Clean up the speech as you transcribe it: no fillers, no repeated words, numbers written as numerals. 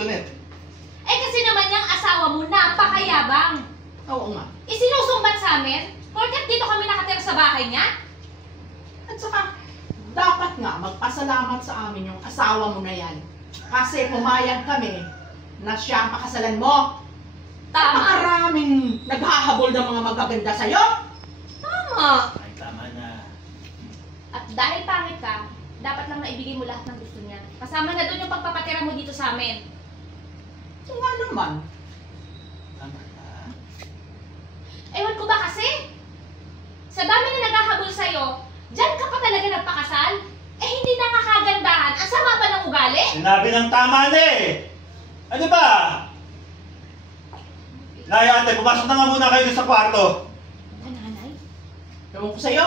dito, Net? Eh kasi naman yung asawa mo, napakayabang. Oo nga. Isinusumbat sa amin, porket dito kami nakatira sa bahay niya. At saka, dapat nga magpasalamat sa amin yung asawa mo na yan. Kasi pumayag kami na siya ang pakasalan mo. Tama. Napakaraming naghahabol ng mga magaganda sa'yo. Tama. Ay, tama na. At dahil pangit ka, dapat lang naibigay mo lahat ng gusto niya. Kasama na doon yung pagpapatira mo dito sa amin. Ito nga naman. Tama na. Ewan ko ba kasi? Sa dami na naghahabol sa'yo, diyan ka pa talaga nagpakasal? Eh hindi na nga kagandahan, ang sama pa ng ugali? Sinabi ng tama na eh! Ano ba? Nay, ate, pumasok na nga muna kayo sa kwarto. Nanay? Ewan ko sa'yo,